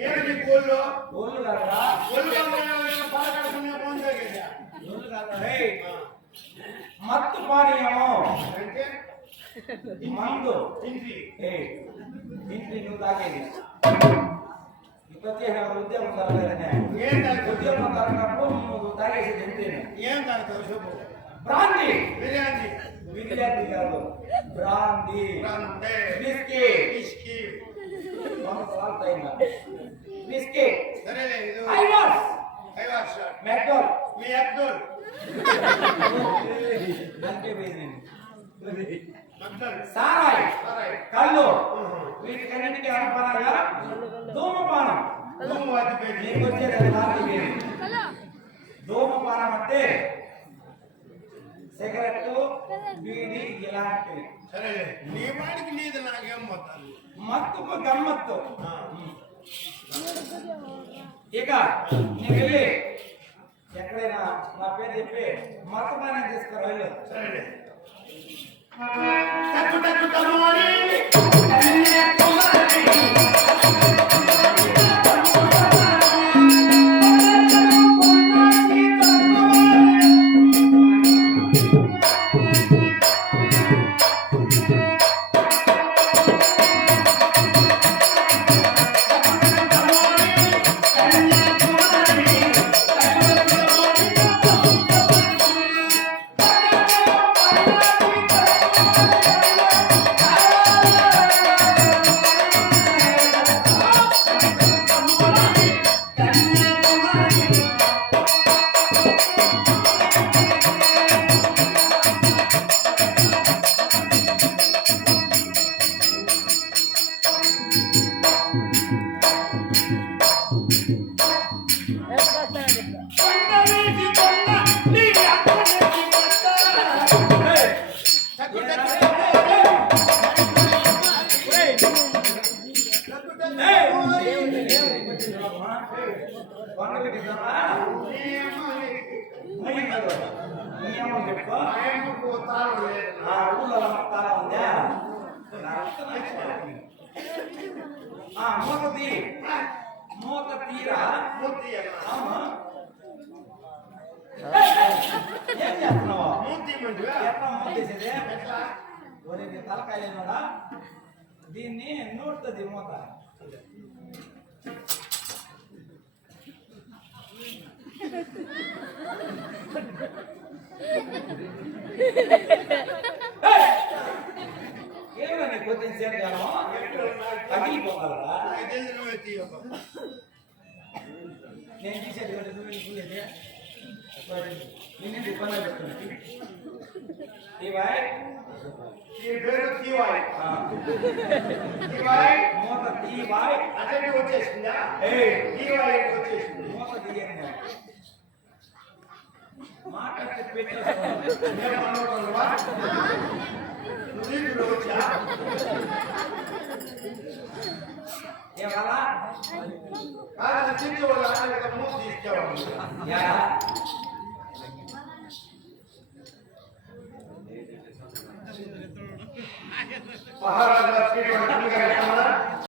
ఏమిటి కోళ్ళు కోళ్ళు కాదురా మత్తు పానీయము అంటే మందు ఇంటి ఇంటి నువ్వు తాగేది ప్రత్యేక ఉద్యోగం కలగలేదనే ఉద్యోగం కలగనప్పుడు నువ్వు తాగేసేది ఎంతేనే ఏం తాగుతావు చెప్పు బ్రాందీ బిర్యానీ బిర్యానీ కాదు బ్రాందీ విస్కీ విస్కీ విస్కీ సరేలే ఇది ఐవాస్ ఐవాస్ మెక్డోల్ మీ అబ్దుల్ అంటే వేసింది అబ్దుల్ సారాయి సరే కళ్ళు వీటికన్నిటికీ అనపరంగా ధూమపానం ధూమవతి పేరు నీకు వచ్చేది లాంటి పేరు ధూమపానం అంటే సిగరెట్ బీడి ఇలాంటివి సరేలే నీ వాడికి నీది నాకేం మొత్తాలు మత్తుకు గమ్మత్తు ఇక నేను వెళ్ళి ఎక్కడైనా నా పేరు చెప్పి మత్తు పానం తీసుకురా వెళ్ళు సరేలే టక్కు టక్కు టమోని మూత తీరా ఏం చేస్తున్నావా ఎట్లా మూతేసేది తలకాయలేనోడా దీన్ని నూడుతుంది మూత ఏమైనా కొంచెం సేపు తగిలిపోగలరా నేను తీసేది నేను ఇబ్బంది పెడుతున్నాను మూత తీవాయ్ అదే వచ్చేసిందా వచ్చేసింది మూత తీయండి మాట్లాడితే ఏమలా చిన్న వాళ్ళు మూత తీసుకోవాలి మహారాజా